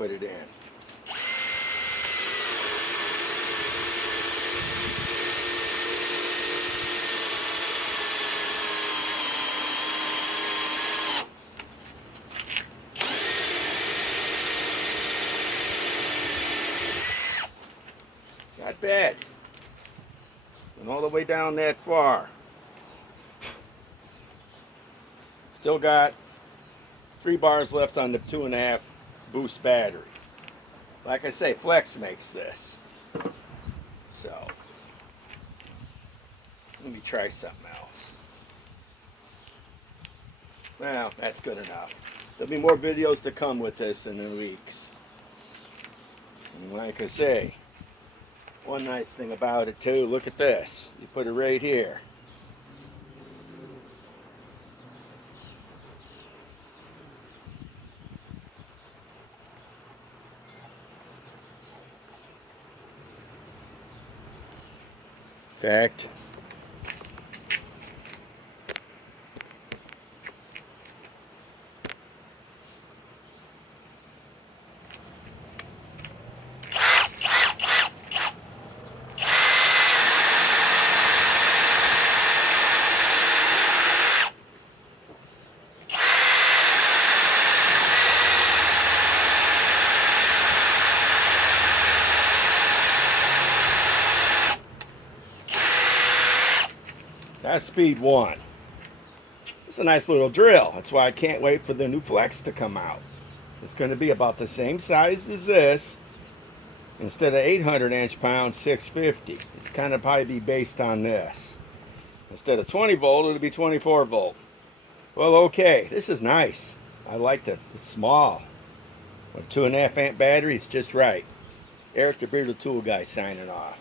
put it in. Not bad. Went all the way down that far. Still got 3 bars left on the 2.5 boost battery. Like I say, Flex makes this. So, let me try something else. Well, that's good enough. There'll be more videos to come with this in the weeks. And like I say, one nice thing about it too, look at this. You put it right here. Fact. That's speed 1. It's a nice little drill. That's why I can't wait for the new Flex to come out. It's going to be about the same size as this. Instead of 800 inch-pounds, 650. It's kind of probably be based on this. Instead of 20 volt, it'll be 24 volt. Well, okay, this is nice. I liked it. It's small. With 2.5 amp battery, it's just right. Eric the Bearded Tool Guy signing off.